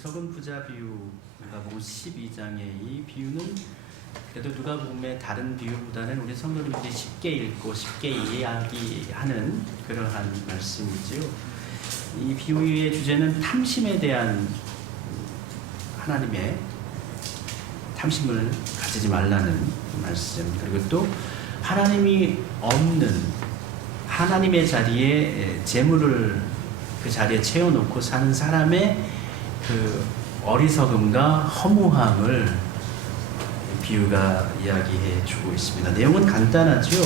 어리석은 부자 비유, 누가복음 12장의 이 비유는 그래도 누가복음의 다른 비유보다는 우리 성도님들이 쉽게 읽고 쉽게 이야기하는 그러한 말씀이지요. 이 비유의 주제는 탐심에 대한 하나님의 탐심을 가지지 말라는 말씀, 그리고 또 하나님이 없는 하나님의 자리에 재물을 그 자리에 채워놓고 사는 사람의 그 어리석음과 허무함을 비유가 이야기해 주고 있습니다. 내용은 간단하죠.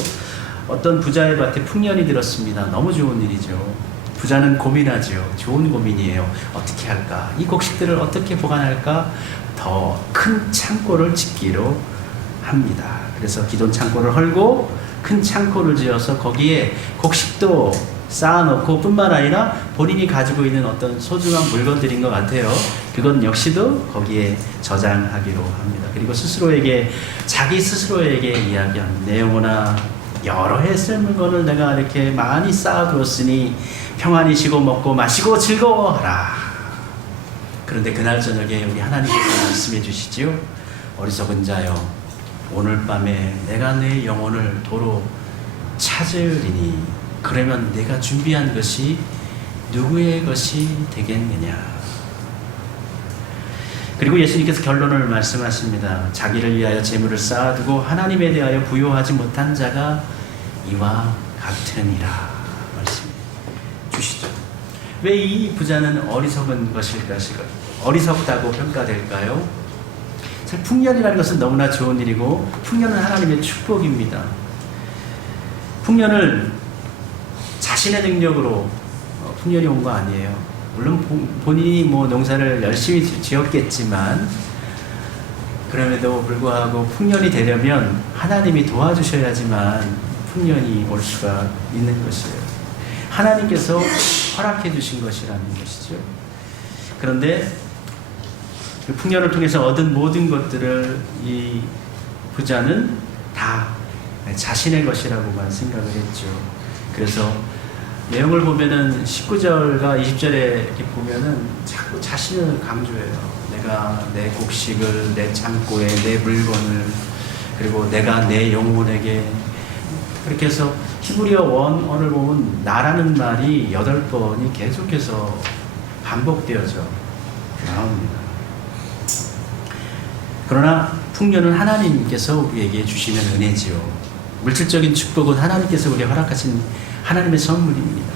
어떤 부자의 밭에 풍년이 들었습니다. 너무 좋은 일이죠. 부자는 고민하죠. 좋은 고민이에요. 어떻게 할까? 이 곡식들을 어떻게 보관할까? 더 큰 창고를 짓기로 합니다. 그래서 기존 창고를 헐고 큰 창고를 지어서 거기에 곡식도 쌓아놓고 뿐만 아니라 본인이 가지고 있는 어떤 소중한 물건들인 것 같아요. 그건 역시도 거기에 저장하기로 합니다. 그리고 자기 스스로에게 이야기합니다. 내 영혼아, 여러 해 쓸 물건을 내가 이렇게 많이 쌓아두었으니 평안히 쉬고 먹고 마시고 즐거워하라. 그런데 그날 저녁에 우리 하나님께서 말씀해 주시지요. 어리석은 자여, 오늘 밤에 내가 내 영혼을 도로 찾으리니 그러면 내가 준비한 것이 누구의 것이 되겠느냐. 그리고 예수님께서 결론을 말씀하십니다. 자기를 위하여 재물을 쌓아두고 하나님에 대하여 부요하지 못한 자가 이와 같으니라 말씀 주시죠. 왜 이 부자는 어리석은 것일까? 어리석다고 평가될까요? 풍년이라는 것은 너무나 좋은 일이고 풍년은 하나님의 축복입니다. 풍년을 자신의 능력으로 풍년이 온 거 아니에요. 물론 본인이 농사를 열심히 지었겠지만 그럼에도 불구하고 풍년이 되려면 하나님이 도와주셔야지만 풍년이 올 수가 있는 것이에요. 하나님께서 허락해 주신 것이라는 것이죠. 그런데 그 풍년을 통해서 얻은 모든 것들을 이 부자는 다 자신의 것이라고만 생각을 했죠. 그래서 내용을 보면은 19절과 20절에 이렇게 보면은 자꾸 자신을 강조해요. 내가 내 곡식을, 내 창고에, 내 물건을, 그리고 내가 내 영혼에게, 그렇게 해서 히브리어 원어를 보면 나라는 말이 8번이 계속해서 반복되어져 나옵니다. 그러나 풍년은 하나님께서 우리에게 주시는 은혜지요. 물질적인 축복은 하나님께서 우리에게 허락하신 하나님의 선물입니다.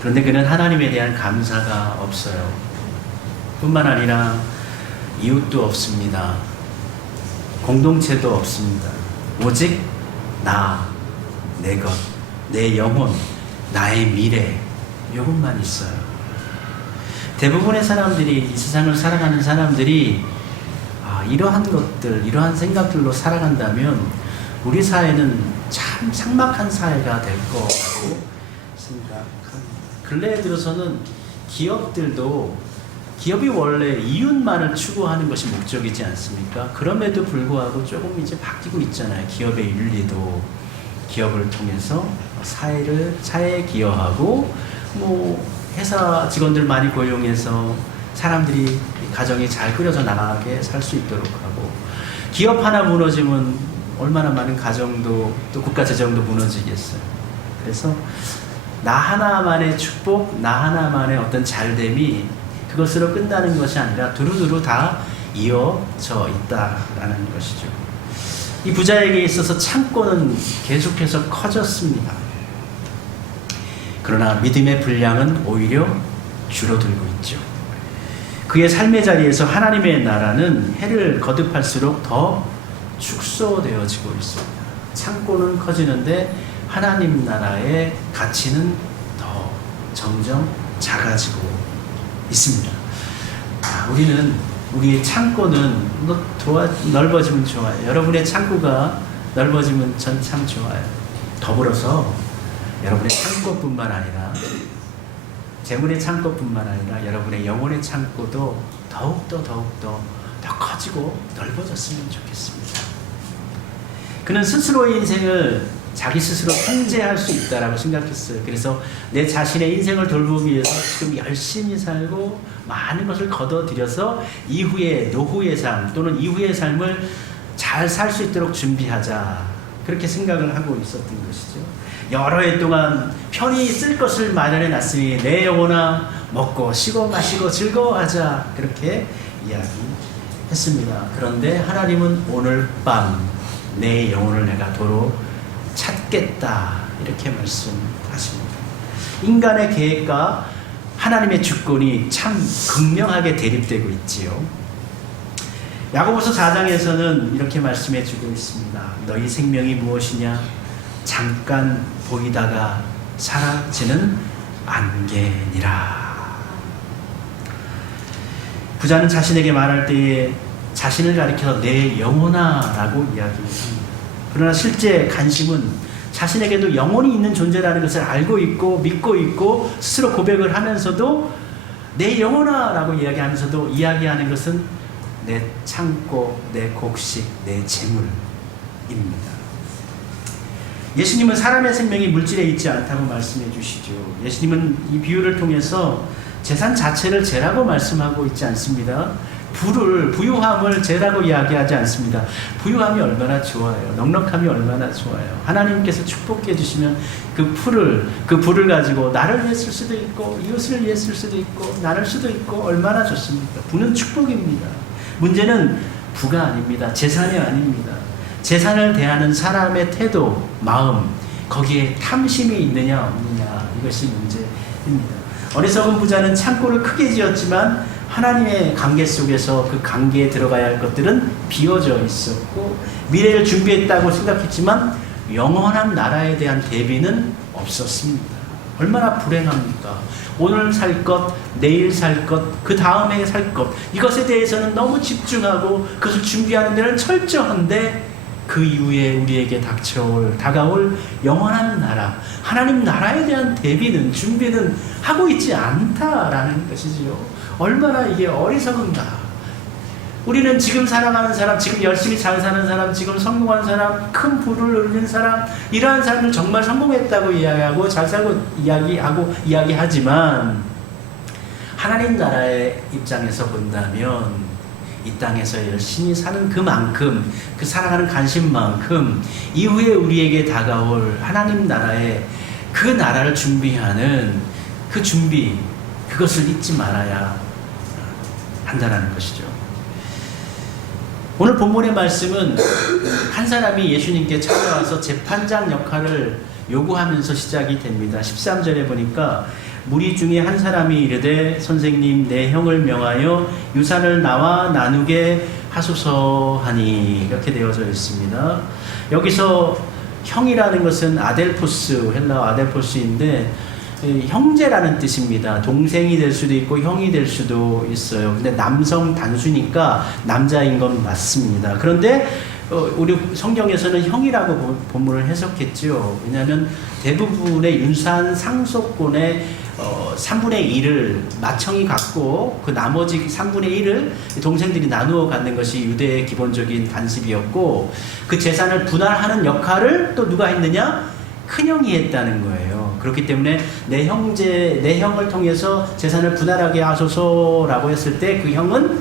그런데 그는 하나님에 대한 감사가 없어요. 뿐만 아니라 이웃도 없습니다. 공동체도 없습니다. 오직 나, 내 것, 내 영혼, 나의 미래, 이것만 있어요. 대부분의 사람들이, 이 세상을 살아가는 사람들이 이러한 것들, 이러한 생각들로 살아간다면 우리 사회는 참 삭막한 사회가 될 거라고 생각합니다. 근래에 들어서는 기업이 원래 이윤만을 추구하는 것이 목적이지 않습니까? 그럼에도 불구하고 조금 이제 바뀌고 있잖아요. 기업의 윤리도 기업을 통해서 사회에 기여하고 회사 직원들 많이 고용해서 사람들이 가정이 잘 꾸려져 나가게 살 수 있도록 하고, 기업 하나 무너지면 얼마나 많은 가정도 또 국가 재정도 무너지겠어요. 그래서 나 하나만의 축복, 나 하나만의 어떤 잘됨이 그것으로 끝나는 것이 아니라 두루두루 다 이어져 있다라는 것이죠. 이 부자에게 있어서 창고는 계속해서 커졌습니다. 그러나 믿음의 분량은 오히려 줄어들고 있죠. 그의 삶의 자리에서 하나님의 나라는 해를 거듭할수록 더 축소되어지고 있습니다. 창고는 커지는데 하나님 나라의 가치는 더 점점 작아지고 있습니다. 우리의 창고는 넓어지면 좋아요. 여러분의 창고가 넓어지면 전 참 좋아요. 더불어서 여러분의 창고뿐만 아니라 재물의 창고뿐만 아니라 여러분의 영혼의 창고도 더욱더 더 커지고 넓어졌으면 좋겠습니다. 그는 스스로의 인생을 자기 스스로 통제할 수 있다라고 생각했어요. 그래서 내 자신의 인생을 돌보기 위해서 지금 열심히 살고 많은 것을 거둬들여서 이후의 노후의 삶 또는 이후의 삶을 잘 살 수 있도록 준비하자, 그렇게 생각을 하고 있었던 것이죠. 여러 해 동안 편히 쓸 것을 마련해 놨으니 내 영혼아 먹고 쉬고 마시고 즐거워하자, 그렇게 이야기했습니다. 그런데 하나님은 오늘 밤 내 영혼을 내가 도로 찾겠다, 이렇게 말씀하십니다. 인간의 계획과 하나님의 주권이 참 극명하게 대립되고 있지요. 야고보서 4장에서는 이렇게 말씀해 주고 있습니다. 너희 생명이 무엇이냐? 잠깐 보이다가 사라지는 안개니라. 부자는 자신에게 말할 때에 자신을 가리켜 내 영혼아 라고 이야기합니다. 그러나 실제 간심은 자신에게도 영혼이 있는 존재라는 것을 알고 있고 믿고 있고 스스로 고백을 하면서도 내 영혼아 라고 이야기하면서도 이야기하는 것은 내 창고, 내 곡식, 내 재물입니다. 예수님은 사람의 생명이 물질에 있지 않다고 말씀해 주시죠. 예수님은 이 비유를 통해서 재산 자체를 재라고 말씀하고 있지 않습니다. 부유함을 재라고 이야기하지 않습니다. 부유함이 얼마나 좋아요. 넉넉함이 얼마나 좋아요. 하나님께서 축복해 주시면 그 부를 가지고 나를 위해 쓸 수도 있고 이웃을 위해 쓸 수도 있고 나눌 수도 있고 얼마나 좋습니까? 부는 축복입니다. 문제는 부가 아닙니다. 재산이 아닙니다. 재산을 대하는 사람의 태도, 마음, 거기에 탐심이 있느냐 없느냐, 이것이 문제입니다. 어리석은 부자는 창고를 크게 지었지만 하나님의 관계 속에서 그 관계에 들어가야 할 것들은 비워져 있었고 미래를 준비했다고 생각했지만 영원한 나라에 대한 대비는 없었습니다. 얼마나 불행합니까? 오늘 살 것, 내일 살 것, 그 다음에 살 것, 이것에 대해서는 너무 집중하고 그것을 준비하는 데는 철저한데 그 이후에 우리에게 다가올 영원한 나라, 하나님 나라에 대한 대비는, 준비는 하고 있지 않다라는 것이지요. 얼마나 이게 어리석은가. 우리는 지금 살아가는 사람, 지금 열심히 잘 사는 사람, 지금 성공한 사람, 큰 부를 누린 사람, 이러한 사람들 정말 성공했다고 이야기하고 잘 살고 이야기하지만 하나님 나라의 입장에서 본다면 이 땅에서 열심히 사는 그만큼, 그 살아가는 관심만큼 이후에 우리에게 다가올 하나님 나라의 그 나라를 준비하는 그 준비, 그것을 잊지 말아야 한다는 것이죠. 오늘 본문의 말씀은 한 사람이 예수님께 찾아와서 재판장 역할을 요구하면서 시작이 됩니다. 13절에 보니까 무리 중에 한 사람이 이르되 선생님 내 형을 명하여 유산을 나와 나누게 하소서 하니, 이렇게 되어져 있습니다. 여기서 형이라는 것은 아델포스, 헬라어 아델포스인데 형제라는 뜻입니다. 동생이 될 수도 있고 형이 될 수도 있어요. 근데 남성 단수니까 남자인 건 맞습니다. 그런데 우리 성경에서는 형이라고 본문을 해석했죠. 왜냐하면 대부분의 유산 상속권의 3분의 1을 맏형이 갖고 그 나머지 3분의 1을 동생들이 나누어 갖는 것이 유대의 기본적인 관습이었고, 그 재산을 분할하는 역할을 또 누가 했느냐? 큰형이 했다는 거예요. 그렇기 때문에 내 형을 통해서 재산을 분할하게 하소서라고 했을 때 그 형은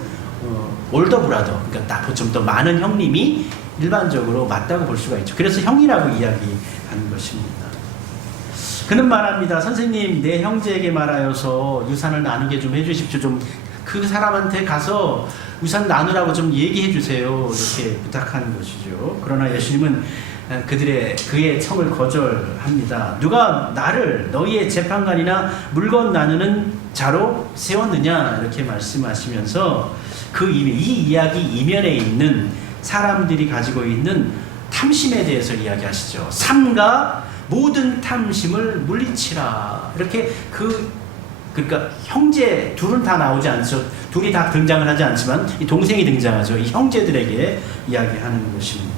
올더 브라더, 그러니까 좀 더 많은 형님이 일반적으로 맞다고 볼 수가 있죠. 그래서 형이라고 이야기하는 것입니다. 그는 말합니다. 선생님, 내 형제에게 말하여서 유산을 나누게 좀 해주십시오. 좀 그 사람한테 가서 유산 나누라고 좀 얘기해 주세요. 이렇게 부탁하는 것이죠. 그러나 예수님은 그의 청을 거절합니다. 누가 나를 너희의 재판관이나 물건 나누는 자로 세웠느냐, 이렇게 말씀하시면서 이 이야기 이면에 있는 사람들이 가지고 있는 탐심에 대해서 이야기하시죠. 삼가 모든 탐심을 물리치라. 이렇게 그러니까 형제 둘은 다 나오지 않죠. 둘이 다 등장을 하지 않지만 이 동생이 등장하죠. 이 형제들에게 이야기하는 것입니다.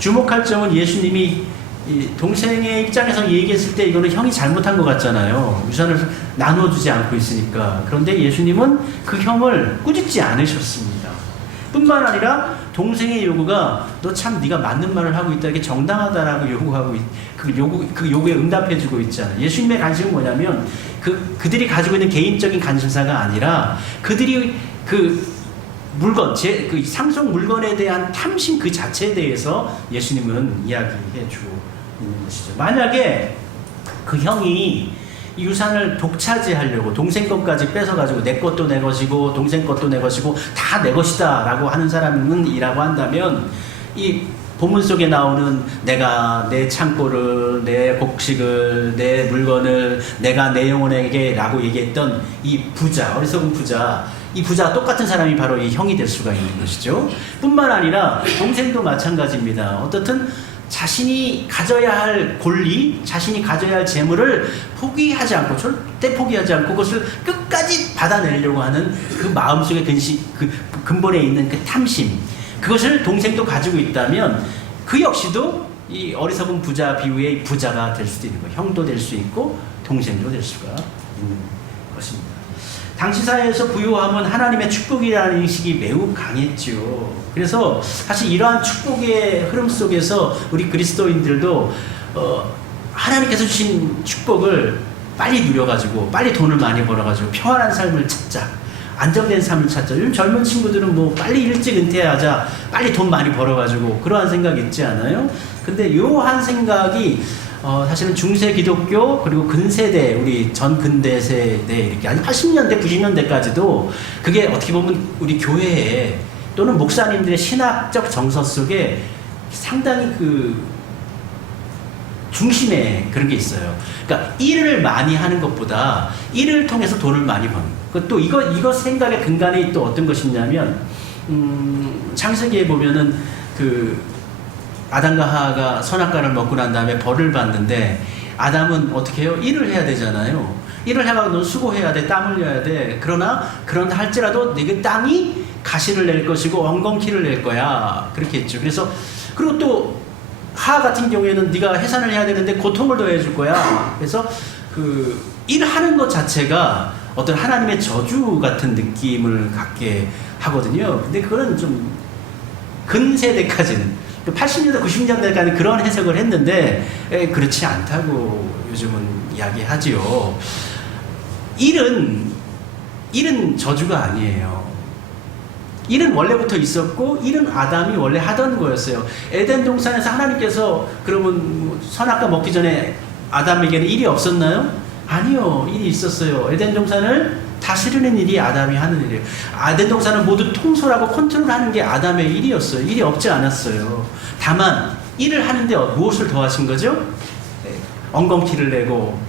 주목할 점은 예수님이 이 동생의 입장에서 얘기했을 때 이거는 형이 잘못한 것 같잖아요. 유산을 나눠주지 않고 있으니까. 그런데 예수님은 그 형을 꾸짖지 않으셨습니다. 뿐만 아니라 동생의 요구가 너 참 네가 맞는 말을 하고 있다, 이게 정당하다라고 요구하고 그 요구에 응답해주고 있잖아요. 예수님의 관심은 뭐냐면 그들이 가지고 있는 개인적인 관심사가 아니라 그들이 그 물건, 그 상속 물건에 대한 탐심 그 자체에 대해서 예수님은 이야기해 주고 있는 것이죠. 만약에 그 형이 유산을 독차지하려고 동생 것까지 뺏어가지고 내 것도 내 것이고 동생 것도 내 것이고 다 내 것이다 라고 하는 사람은 이라고 한다면, 이 본문 속에 나오는 내가 내 창고를, 내 곡식을, 내 물건을 내가 내 영혼에게 라고 얘기했던 이 부자, 어리석은 부자, 이 부자와 똑같은 사람이 바로 이 형이 될 수가 있는 것이죠. 뿐만 아니라 동생도 마찬가지입니다. 어떻든 자신이 가져야 할 권리, 자신이 가져야 할 재물을 포기하지 않고, 절대 포기하지 않고 그것을 끝까지 받아내려고 하는 그 마음속의 그 근본에 있는 그 탐심, 그것을 동생도 가지고 있다면 그 역시도 이 어리석은 부자 비유의 부자가 될 수도 있는 거예요. 형도 될 수 있고 동생도 될 수가 있는 것입니다. 당시 사회에서 부유함은 하나님의 축복이라는 인식이 매우 강했죠. 그래서 사실 이러한 축복의 흐름 속에서 우리 그리스도인들도 하나님께서 주신 축복을 빨리 누려가지고 빨리 돈을 많이 벌어가지고 평안한 삶을 찾자, 안정된 삶을 찾자. 요즘 젊은 친구들은 뭐 빨리 일찍 은퇴하자, 빨리 돈 많이 벌어가지고 그러한 생각 있지 않아요? 근데 이러한 생각이 사실은 중세 기독교 그리고 근세대, 우리 전 근대 세대 이렇게 한 80년대 90년대까지도 그게 어떻게 보면 우리 교회에 또는 목사님들의 신학적 정서 속에 상당히 그 중심에 그런 게 있어요. 그러니까 일을 많이 하는 것보다 일을 통해서 돈을 많이 버는. 또 이거 생각의 근간에 또 어떤 것이 있냐면, 창세기에 보면은 그 아담과 하와가 선악과를 먹고 난 다음에 벌을 받는데, 아담은 어떻게 해요? 일을 해야 되잖아요. 일을 해가지고 넌 수고해야 돼, 땀 흘려야 돼. 그런다 할지라도 네 그 땅이 가시를 낼 것이고 엉겅퀴를 낼 거야. 그렇게 했죠. 그리고 또 하와 같은 경우에는 네가 해산을 해야 되는데 고통을 더해줄 거야. 그래서 그 일하는 것 자체가 어떤 하나님의 저주 같은 느낌을 갖게 하거든요. 근데 그거는 좀 근세대까지는, 80년대, 90년대까지 그런 해석을 했는데 그렇지 않다고 요즘은 이야기하지요. 일은 저주가 아니에요. 일은 원래부터 있었고, 일은 아담이 원래 하던 거였어요. 에덴 동산에서 하나님께서 그러면 선악과 먹기 전에 아담에게는 일이 없었나요? 아니요, 일이 있었어요. 에덴 동산을 다스리는 일이 아담이 하는 일이에요. 에덴 동산을 모두 통솔하고 컨트롤하는 게 아담의 일이었어요. 일이 없지 않았어요. 다만 일을 하는데 무엇을 더 하신 거죠? 엉겅퀴를 내고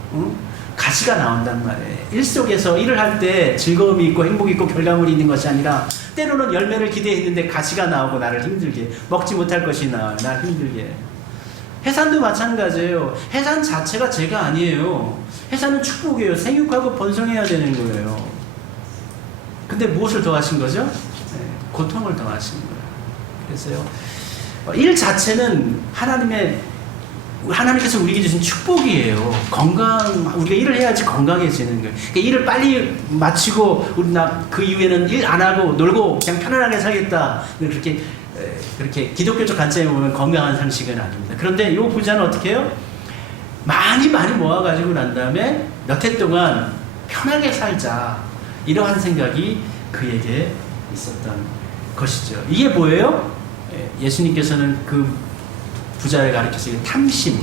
가시가 나온단 말이에요. 일 속에서 일을 할 때 즐거움이 있고 행복이 있고 결과물이 있는 것이 아니라 때로는 열매를 기대했는데 가시가 나오고 나를 힘들게, 먹지 못할 것이 날 힘들게. 해산도 마찬가지예요. 해산 자체가 죄가 아니에요. 해산은 축복이에요. 생육하고 번성해야 되는 거예요. 근데 무엇을 더 하신 거죠? 고통을 더 하신 거예요. 그래서요, 일 자체는 하나님께서 우리에게 주신 축복이에요. 우리가 일을 해야지 건강해지는 거예요. 그러니까 일을 빨리 마치고 그 이후에는 일 안 하고 놀고 그냥 편안하게 살겠다, 그렇게 기독교적 관점에 보면 건강한 상식은 아닙니다. 그런데 이 부자는 어떻게 해요? 많이 모아가지고 난 다음에 몇 해 동안 편하게 살자, 이러한 생각이 그에게 있었던 것이죠. 이게 뭐예요? 예수님께서는 그 부자를 가리켜서 탐심,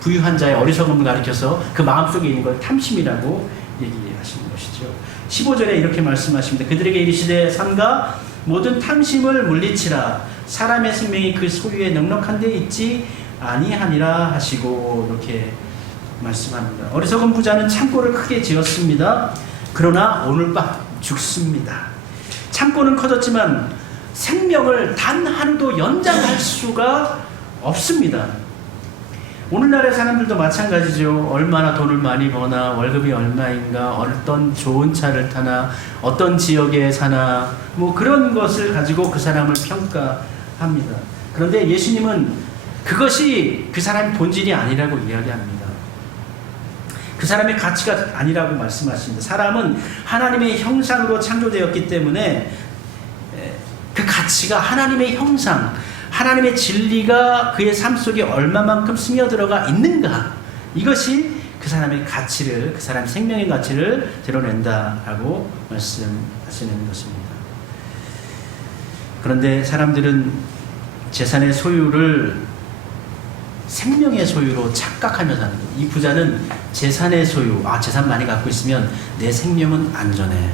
부유한 자의 어리석음을 가리켜서 그 마음속에 있는 걸 탐심이라고 얘기하시는 것이죠. 15절에 이렇게 말씀하십니다. 그들에게 이르시되 삼가 모든 탐심을 물리치라. 사람의 생명이 그 소유에 넉넉한 데 있지 아니하니라 하시고, 이렇게 말씀합니다. 어리석은 부자는 창고를 크게 지었습니다. 그러나 오늘 밤 죽습니다. 창고는 커졌지만 생명을 단 하루도 연장할 수가 없습니다. 오늘날의 사람들도 마찬가지죠. 얼마나 돈을 많이 버나, 월급이 얼마인가, 어떤 좋은 차를 타나, 어떤 지역에 사나, 뭐 그런 것을 가지고 그 사람을 평가합니다. 그런데 예수님은 그것이 그 사람의 본질이 아니라고 이야기합니다. 그 사람의 가치가 아니라고 말씀하십니다. 사람은 하나님의 형상으로 창조되었기 때문에 그 가치 가치가 하나님의 형상, 하나님의 진리가 그의 삶 속에 얼마만큼 스며들어가 있는가, 이것이 그 사람의 가치를, 그 사람의 생명의 가치를 드러낸다라고 말씀하시는 것입니다. 그런데 사람들은 재산의 소유를 생명의 소유로 착각하면서 하는 거예요. 이 부자는 재산의 소유, 재산 많이 갖고 있으면 내 생명은 안전해,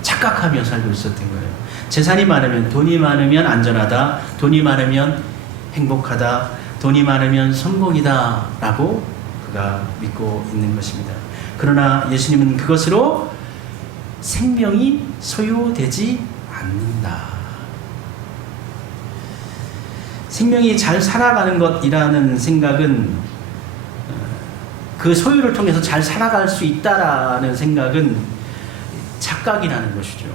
착각하며 살고 있었던 거예요. 재산이 많으면, 돈이 많으면 안전하다, 돈이 많으면 행복하다, 돈이 많으면 성공이다 라고 그가 믿고 있는 것입니다. 그러나 예수님은 그것으로 생명이 소유되지 않는다. 생명이 잘 살아가는 것이라는 생각은, 그 소유를 통해서 잘 살아갈 수 있다라는 생각은 착각이라는 것이죠.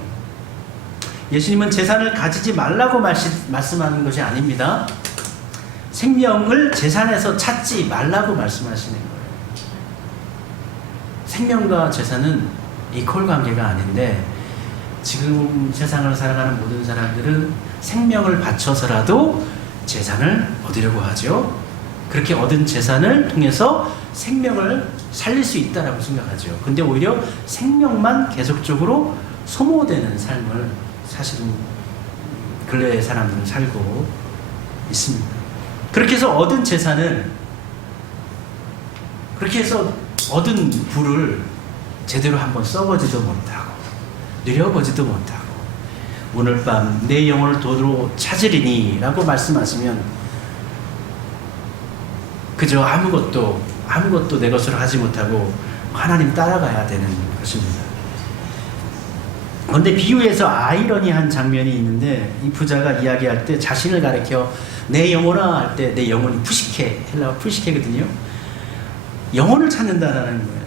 예수님은 재산을 가지지 말라고 말씀하는 것이 아닙니다. 생명을 재산에서 찾지 말라고 말씀하시는 거예요. 생명과 재산은 이퀄 관계가 아닌데, 지금 세상을 살아가는 모든 사람들은 생명을 바쳐서라도 재산을 얻으려고 하죠. 그렇게 얻은 재산을 통해서 생명을 살릴 수 있다라고 생각하죠. 근데 오히려 생명만 계속적으로 소모되는 삶을 사실은 근래의 사람들은 살고 있습니다. 그렇게 해서 얻은 재산을, 그렇게 해서 얻은 부를 제대로 한번 써보지도 못하고 누려보지도 못하고, 오늘 밤 내 영혼을 도로 찾으리니 라고 말씀하시면 그저 아무것도 내 것으로 하지 못하고 하나님 따라가야 되는 것입니다. 그런데 비유에서 아이러니한 장면이 있는데, 이 부자가 이야기할 때 자신을 가리켜 내 영혼아 할 때 내 영혼이 푸시케, 헬라어 푸시케거든요. 영혼을 찾는다라는 거예요.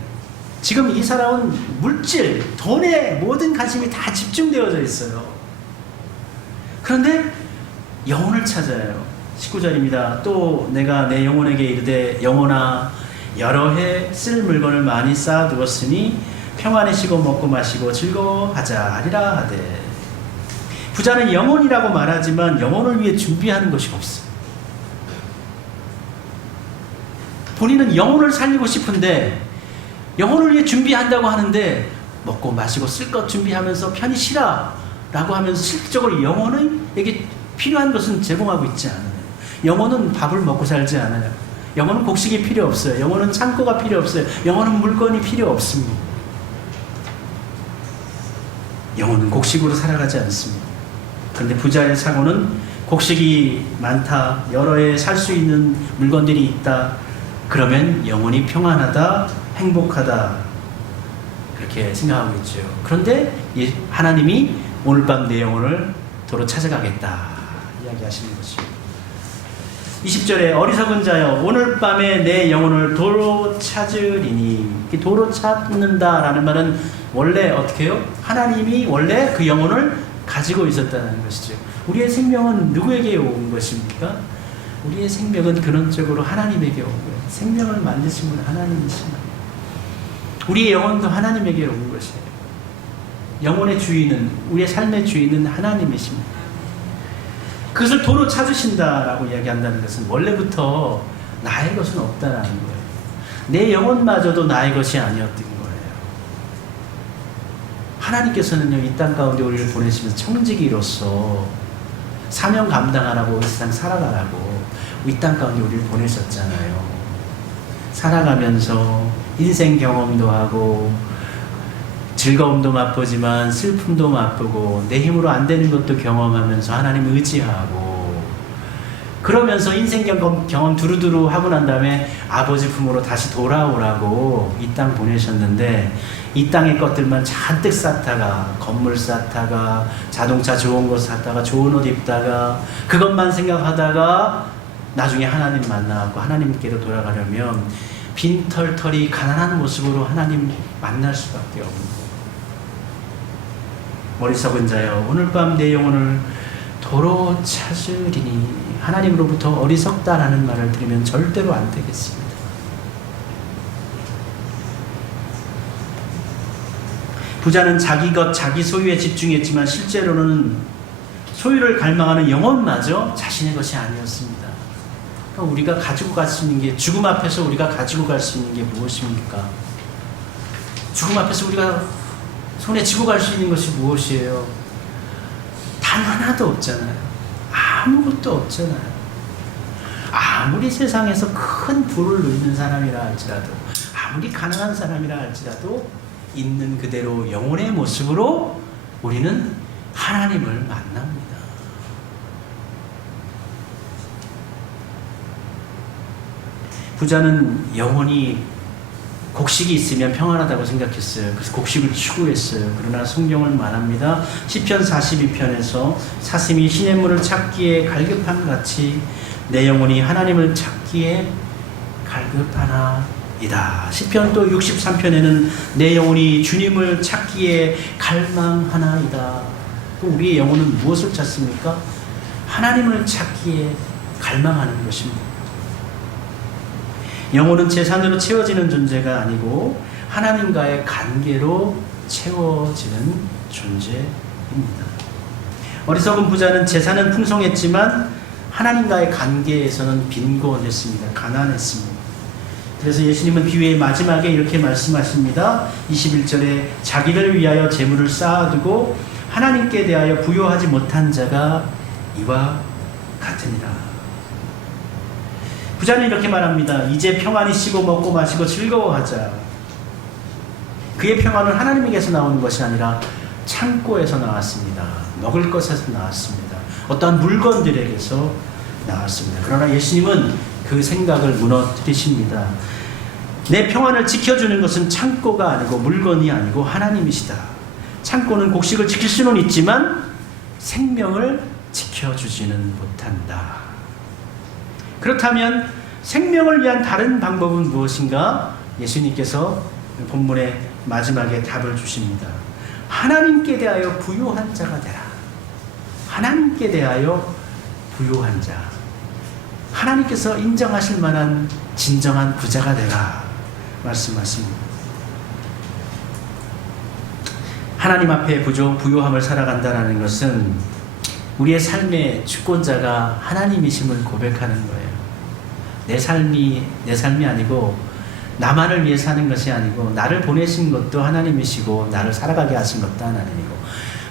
지금 이 사람은 물질, 돈에 모든 관심이 다 집중되어져 있어요. 그런데 영혼을 찾아요. 19절입니다. 또 내가 내 영혼에게 이르되 영혼아 여러 해 쓸 물건을 많이 쌓아두었으니 평안히 쉬고 먹고 마시고 즐거워하자 하리라 하되. 부자는 영혼이라고 말하지만 영혼을 위해 준비하는 것이 없어요. 본인은 영혼을 살리고 싶은데 영혼을 위해 준비한다고 하는데, 먹고 마시고 쓸 것 준비하면서 편히 쉬라 라고 하면서 실질적으로 영혼에게 필요한 것은 제공하고 있지 않아요. 영혼은 밥을 먹고 살지 않아요. 영혼은 곡식이 필요 없어요. 영혼은 창고가 필요 없어요. 영혼은 물건이 필요 없습니다. 영혼은 곡식으로 살아가지 않습니다. 그런데 부자의 사고는 곡식이 많다, 여러 해 살 수 있는 물건들이 있다, 그러면 영혼이 평안하다, 행복하다, 그렇게 생각하고 있죠. 그런데 하나님이 오늘 밤 내 영혼을 도로 찾아가겠다 이야기하시는 것이죠. 20절에 어리석은 자여 오늘 밤에 내 영혼을 도로 찾으리니. 도로 찾는다라는 말은 원래 어떻게 해요? 하나님이 원래 그 영혼을 가지고 있었다는 것이죠. 우리의 생명은 누구에게 온 것입니까? 우리의 생명은 근원적으로 하나님에게 온 거예요. 생명을 만드신 분은 하나님이십니다. 우리의 영혼도 하나님에게 온 것이에요. 영혼의 주인은, 우리의 삶의 주인은 하나님이십니다. 그것을 도로 찾으신다라고 이야기한다는 것은 원래부터 나의 것은 없다라는 거예요. 내 영혼마저도 나의 것이 아니었던 거예요. 하나님께서는요, 이 땅 가운데 우리를 보내시면서 청지기로서 사명 감당하라고, 이 세상 살아가라고 이 땅 가운데 우리를 보내셨잖아요. 살아가면서 인생 경험도 하고 즐거움도 맛보지만 슬픔도 맛보고 내 힘으로 안 되는 것도 경험하면서 하나님 의지하고, 그러면서 인생 경험 두루두루 하고 난 다음에 아버지 품으로 다시 돌아오라고 이 땅 보내셨는데, 이 땅의 것들만 잔뜩 쌓다가, 건물 쌓다가, 자동차 좋은 거 쌓다가, 좋은 옷 입다가, 그것만 생각하다가 나중에 하나님 만나고 하나님께로 돌아가려면 빈털털이 가난한 모습으로 하나님 만날 수밖에 없는 거예요. 어리석은 자여 오늘 밤 내 영혼을 도로 찾으리니. 하나님으로부터 어리석다라는 말을 들으면 절대로 안 되겠습니다. 부자는 자기 것, 자기 소유에 집중했지만 실제로는 소유를 갈망하는 영혼마저 자신의 것이 아니었습니다. 그러니까 우리가 가지고 갈 수 있는 게, 죽음 앞에서 우리가 가지고 갈 수 있는 게 무엇입니까? 죽음 앞에서 우리가 손에 쥐고 갈 수 있는 것이 무엇이에요? 단 하나도 없잖아요. 아무것도 없잖아요. 아무리 세상에서 큰 부를 누리는 사람이라 할지라도, 아무리 가난한 사람이라 할지라도 있는 그대로 영혼의 모습으로 우리는 하나님을 만납니다. 부자는 영혼이 곡식이 있으면 평안하다고 생각했어요. 그래서 곡식을 추구했어요. 그러나 성경을 말합니다. 시편 42편에서 사슴이 시냇물을 찾기에 갈급한 같이 내 영혼이 하나님을 찾기에 갈급하나이다. 시편 또 63편에는 내 영혼이 주님을 찾기에 갈망하나이다. 우리의 영혼은 무엇을 찾습니까? 하나님을 찾기에 갈망하는 것입니다. 영혼은 재산으로 채워지는 존재가 아니고 하나님과의 관계로 채워지는 존재입니다. 어리석은 부자는 재산은 풍성했지만 하나님과의 관계에서는 빈곤했습니다. 가난했습니다. 그래서 예수님은 비유의 마지막에 이렇게 말씀하십니다. 21절에 자기를 위하여 재물을 쌓아두고 하나님께 대하여 부요하지 못한 자가 이와 같으니라. 부자는 이렇게 말합니다. 이제 평안히 쉬고 먹고 마시고 즐거워하자. 그의 평안은 하나님에게서 나오는 것이 아니라 창고에서 나왔습니다. 먹을 것에서 나왔습니다. 어떠한 물건들에게서 나왔습니다. 그러나 예수님은 그 생각을 무너뜨리십니다. 내 평안을 지켜주는 것은 창고가 아니고 물건이 아니고 하나님이시다. 창고는 곡식을 지킬 수는 있지만 생명을 지켜주지는 못한다. 그렇다면 생명을 위한 다른 방법은 무엇인가? 예수님께서 본문의 마지막에 답을 주십니다. 하나님께 대하여 부요한 자가 되라. 하나님께 대하여 부요한 자. 하나님께서 인정하실 만한 진정한 부자가 되라 말씀하십니다. 하나님 앞에 부요함을 살아간다는 것은 우리의 삶의 주권자가 하나님이심을 고백하는 거예요. 내 삶이 아니고 나만을 위해 사는 것이 아니고 나를 보내신 것도 하나님이시고 나를 살아가게 하신 것도 하나님이고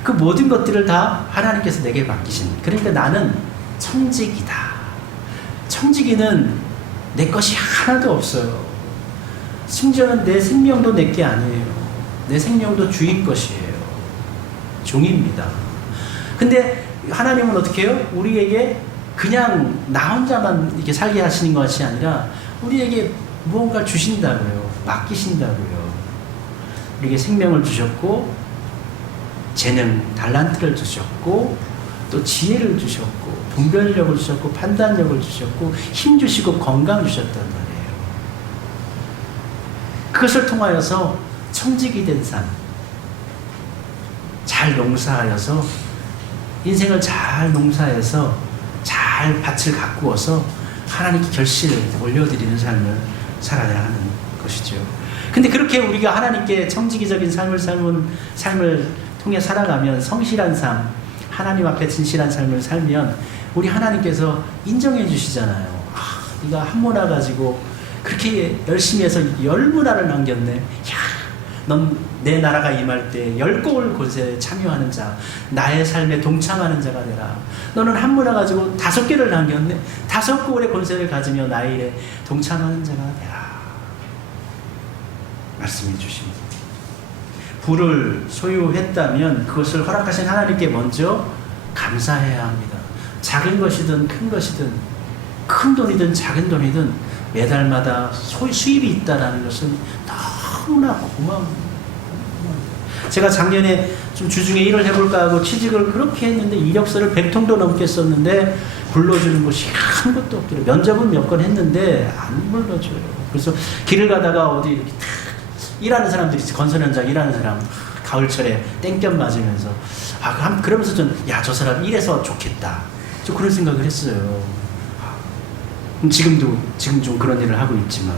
그 모든 것들을 다 하나님께서 내게 맡기신. 그러니까 나는 청지기다. 청지기는 내 것이 하나도 없어요. 심지어는 내 생명도 내 게 아니에요. 내 생명도 주인 것이에요. 종입니다. 근데 하나님은 어떻게 해요? 우리에게 그냥 나 혼자만 이렇게 살게 하시는 것이 아니라 우리에게 무언가 주신다고요. 맡기신다고요. 우리에게 생명을 주셨고 재능, 달란트를 주셨고 또 지혜를 주셨고 분별력을 주셨고 판단력을 주셨고 힘 주시고 건강 주셨단 말이에요. 그것을 통하여서 청지기 된 삶, 잘 농사하여서 인생을 잘 농사해서 잘 밭을 가꾸어서 하나님께 결실을 올려드리는 삶을 살아야 하는 것이죠. 근데 그렇게 우리가 하나님께 청지기적인 삶을 통해 살아가면 성실한 삶, 하나님 앞에 진실한 삶을 살면 우리 하나님께서 인정해 주시잖아요. 네가 한 문화 가지고 그렇게 열심히 해서 10문화를 남겼네. 넌 내 나라가 임할 때 10고을 곳에 참여하는 자, 나의 삶에 동참하는 자가 되라. 너는 한 문화 가지고 5개를 남겼네. 5고을의 권세를 가지며 나의 일에 동참하는 자가 되라. 말씀해 주십니다. 부를 소유했다면 그것을 허락하신 하나님께 먼저 감사해야 합니다. 작은 것이든 큰 것이든 큰 돈이든 작은 돈이든 매달마다 수입이 있다는 것은 너무나 고마운. 제가 작년에 좀 주중에 일을 해볼까 하고 취직을 그렇게 했는데 이력서를 100통도 넘게 썼는데 불러주는 곳이 아무것도 없더라고요. 면접은 몇 건 했는데 안 불러줘요. 그래서 길을 가다가 어디 이렇게 탁 일하는 사람들이 건설 현장 일하는 사람 가을철에 땡볕 맞으면서 그러면서 좀 저 사람 이래서 좋겠다. 좀 그런 생각을 했어요. 지금 좀 그런 일을 하고 있지만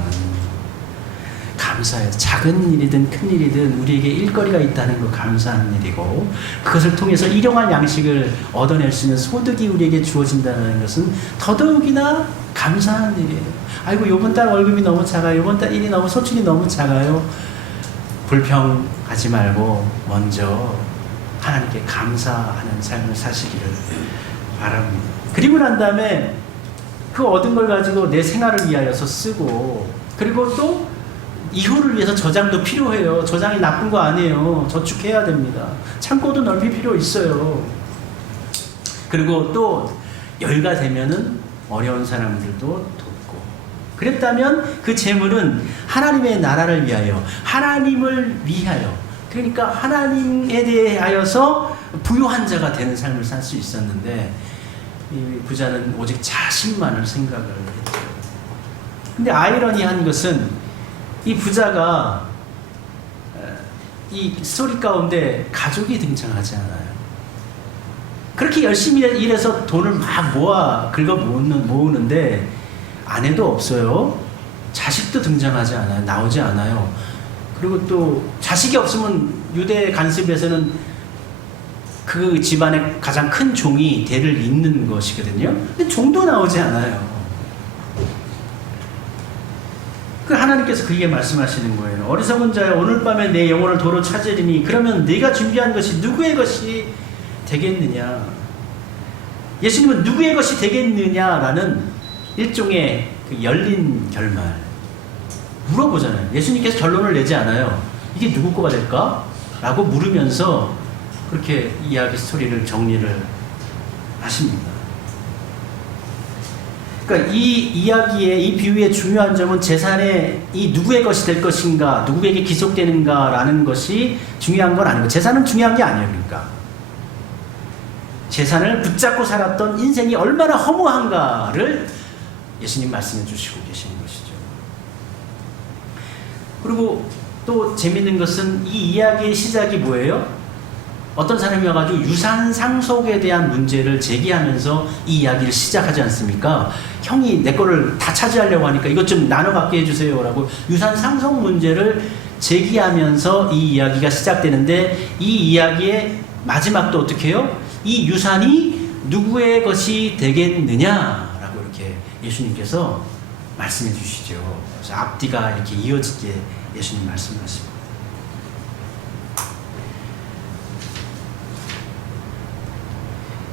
감사해요. 작은 일이든 큰 일이든 우리에게 일거리가 있다는 거 감사하는 일이고, 그것을 통해서 일용할 양식을 얻어낼 수 있는 소득이 우리에게 주어진다는 것은 더더욱이나 감사한 일이에요. 아이고, 요번 달 월급이 너무 작아요. 요번 달 일이 너무, 소출이 너무 작아요. 불평하지 말고 먼저 하나님께 감사하는 삶을 사시기를 바랍니다. 그리고 난 다음에 그 얻은 걸 가지고 내 생활을 위하여서 쓰고, 그리고 또 이후를 위해서 저장도 필요해요. 저장이 나쁜 거 아니에요. 저축해야 됩니다. 창고도 넓힐 필요 있어요. 그리고 또 여유가 되면은 어려운 사람들도 돕고, 그랬다면 그 재물은 하나님의 나라를 위하여, 하나님을 위하여, 그러니까 하나님에 대하여서 부유한 자가 되는 삶을 살 수 있었는데, 이 부자는 오직 자신만을 생각을 했죠. 근데 아이러니한 것은 이 부자가 이 스토리 가운데 가족이 등장하지 않아요. 그렇게 열심히 일해서 돈을 막 긁어 모으는데 아내도 없어요. 자식도 등장하지 않아요. 나오지 않아요. 그리고 또 자식이 없으면 유대 간습에서는 그 집안의 가장 큰 종이 대를 잇는 것이거든요. 근데 종도 나오지 않아요. 그 하나님께서 그에게 말씀하시는 거예요. 어리석은 자야, 오늘 밤에 내 영혼을 도로 찾으리니 그러면 네가 준비한 것이 누구의 것이 되겠느냐. 예수님은 누구의 것이 되겠느냐라는 일종의 그 열린 결말 물어보잖아요. 예수님께서 결론을 내지 않아요. 이게 누구 거가 될까? 라고 물으면서 그렇게 이야기 스토리를 정리를 하십니다. 그러니까 이 이야기의, 이 비유의 중요한 점은 재산의 이 누구의 것이 될 것인가, 누구에게 기속되는가라는 것이 중요한 건 아니고, 재산은 중요한 게 아니에요. 그러니까 재산을 붙잡고 살았던 인생이 얼마나 허무한가를 예수님 말씀해 주시고 계시는 것이죠. 그리고 또 재밌는 것은 이 이야기의 시작이 뭐예요? 어떤 사람이 와가지고 유산 상속에 대한 문제를 제기하면서 이 이야기를 시작하지 않습니까? 형이 내 거를 다 차지하려고 하니까 이것 좀 나눠 갖게 해주세요 라고 유산 상속 문제를 제기하면서 이 이야기가 시작되는데, 이 이야기의 마지막도 어떻게 해요? 이 유산이 누구의 것이 되겠느냐라고 이렇게 예수님께서 말씀해 주시죠. 그래서 앞뒤가 이렇게 이어지게 예수님 말씀하십니다.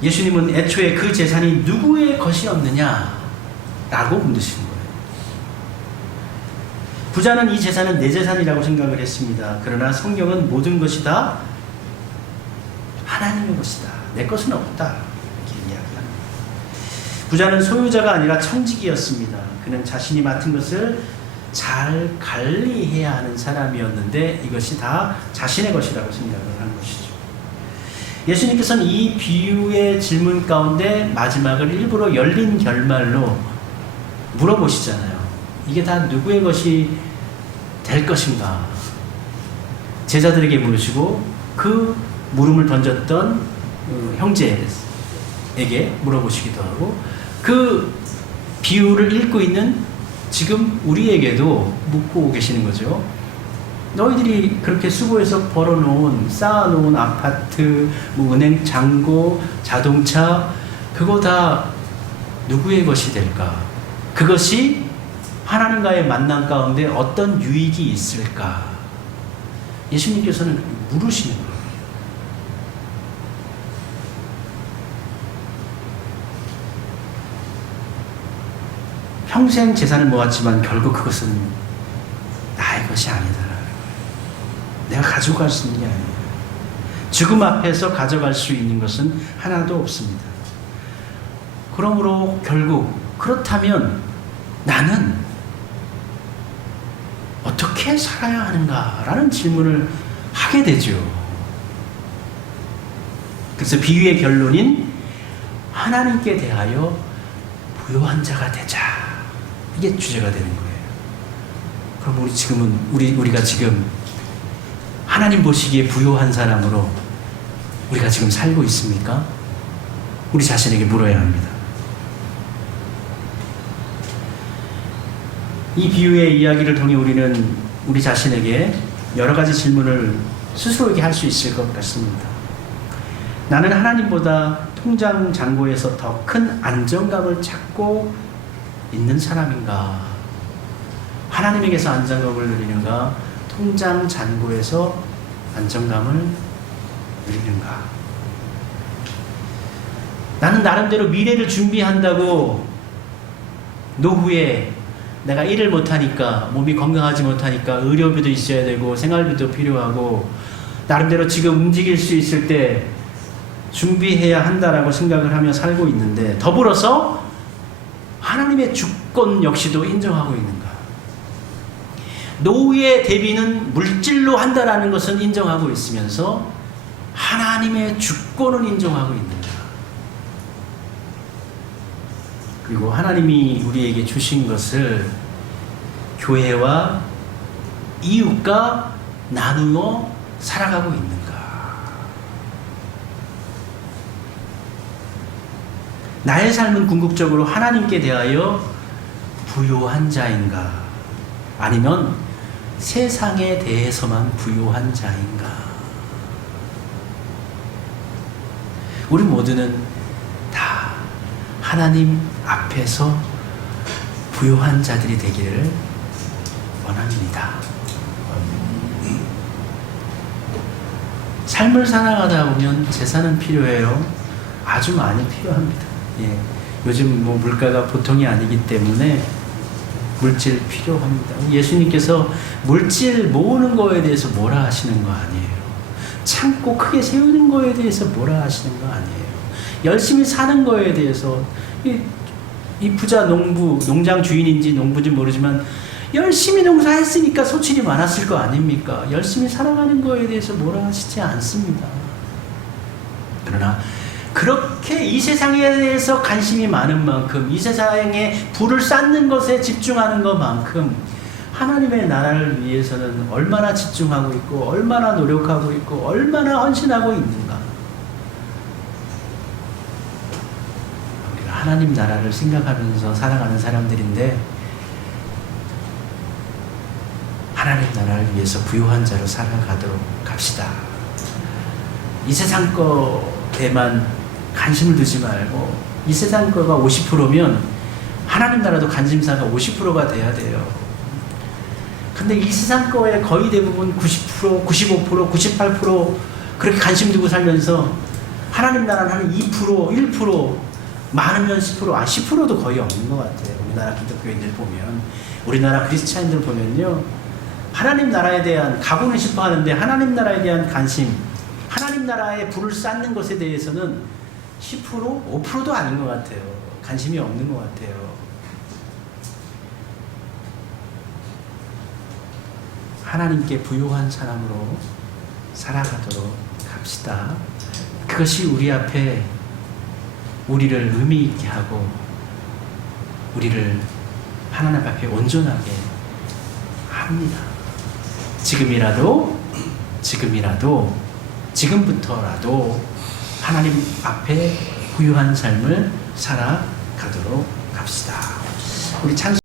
예수님은 애초에 그 재산이 누구의 것이었느냐라고 묻으시는 거예요. 부자는 이 재산은 내 재산이라고 생각을 했습니다. 그러나 성경은 모든 것이 다 하나님의 것이다. 내 것은 없다. 이렇게 이야기합니다. 부자는 소유자가 아니라 청지기였습니다. 그는 자신이 맡은 것을 잘 관리해야 하는 사람이었는데 이것이 다 자신의 것이라고 생각을 한 것이죠. 예수님께서는 이 비유의 질문 가운데 마지막을 일부러 열린 결말로 물어보시잖아요. 이게 다 누구의 것이 될 것인가? 제자들에게 물으시고 그 물음을 던졌던 형제에게 물어보시기도 하고, 그 비유를 읽고 있는 지금 우리에게도 묻고 계시는 거죠. 너희들이 그렇게 수고해서 벌어놓은, 쌓아놓은 아파트, 은행 잔고, 자동차, 그거 다 누구의 것이 될까? 그것이 하나님과의 만남 가운데 어떤 유익이 있을까? 예수님께서는 물으시는 거예요. 평생 재산을 모았지만 결국 그것은 나의 것이 아니다. 내가 가져갈 수 있는 게 아니에요. 죽음 앞에서 가져갈 수 있는 것은 하나도 없습니다. 그러므로 결국 그렇다면 나는 어떻게 살아야 하는가라는 질문을 하게 되죠. 그래서 비유의 결론인 하나님께 대하여 부요한 자가 되자, 이게 주제가 되는 거예요. 그럼 우리가 지금 하나님 보시기에 부요한 사람으로 우리가 지금 살고 있습니까? 우리 자신에게 물어야 합니다. 이 비유의 이야기를 통해 우리는 우리 자신에게 여러 가지 질문을 스스로에게 할 수 있을 것 같습니다. 나는 하나님보다 통장 잔고에서 더 큰 안정감을 찾고 있는 사람인가? 하나님에게서 안정감을 누리는가? 통장 잔고에서 안정감을 누리는가? 나는 나름대로 미래를 준비한다고 노후에 내가 일을 못하니까, 몸이 건강하지 못하니까 의료비도 있어야 되고 생활비도 필요하고 나름대로 지금 움직일 수 있을 때 준비해야 한다라고 생각을 하며 살고 있는데, 더불어서 하나님의 주권 역시도 인정하고 있는가? 노후의 대비는 물질로 한다라는 것은 인정하고 있으면서 하나님의 주권은 인정하고 있는가? 그리고 하나님이 우리에게 주신 것을 교회와 이웃과 나누어 살아가고 있는가? 나의 삶은 궁극적으로 하나님께 대하여 부요한 자인가? 아니면 세상에 대해서만 부요한 자인가? 우리 모두는 다 하나님 앞에서 부요한 자들이 되기를 원합니다. 삶을 살아가다 보면 재산은 필요해요. 아주 많이 필요합니다. 예. 요즘 뭐 물가가 보통이 아니기 때문에 물질 필요합니다. 예수님께서 물질 모으는 거에 대해서 뭐라 하시는 거 아니에요. 창고 크게 세우는 거에 대해서 뭐라 하시는 거 아니에요. 열심히 사는 거에 대해서 이 부자 농장 주인인지 농부인지 모르지만 열심히 농사했으니까 소출이 많았을 거 아닙니까? 열심히 살아가는 거에 대해서 뭐라 하시지 않습니다. 그러나 그렇게 이 세상에 대해서 관심이 많은 만큼, 이 세상에 부를 쌓는 것에 집중하는 것만큼 하나님의 나라를 위해서는 얼마나 집중하고 있고 얼마나 노력하고 있고 얼마나 헌신하고 있는가? 우리가 하나님 나라를 생각하면서 살아가는 사람들인데 하나님 나라를 위해서 부요한 자로 살아가도록 합시다. 이 세상 거에만 관심을 두지 말고, 이 세상 거가 50%면 하나님 나라도 관심사가 50%가 돼야 돼요. 근데 이 세상 거에 거의 대부분 90%, 95%, 98% 그렇게 관심 두고 살면서 하나님 나라는 한 2%, 1%, 많으면 10%, 10%도 거의 없는 것 같아요. 우리나라 기독교인들 보면, 우리나라 크리스찬들 보면요, 하나님 나라에 대한, 가고는 싶어 하는데 하나님 나라에 대한 관심, 하나님 나라에 불을 쌓는 것에 대해서는 10%, 5%도 아닌 것 같아요. 관심이 없는 것 같아요. 하나님께 부요한 사람으로 살아가도록 합시다. 그것이 우리 앞에 우리를 의미 있게 하고 우리를 하나님 앞에 온전하게 합니다. 지금부터라도 하나님 앞에 부유한 삶을 살아가도록 합시다. 우리 찬송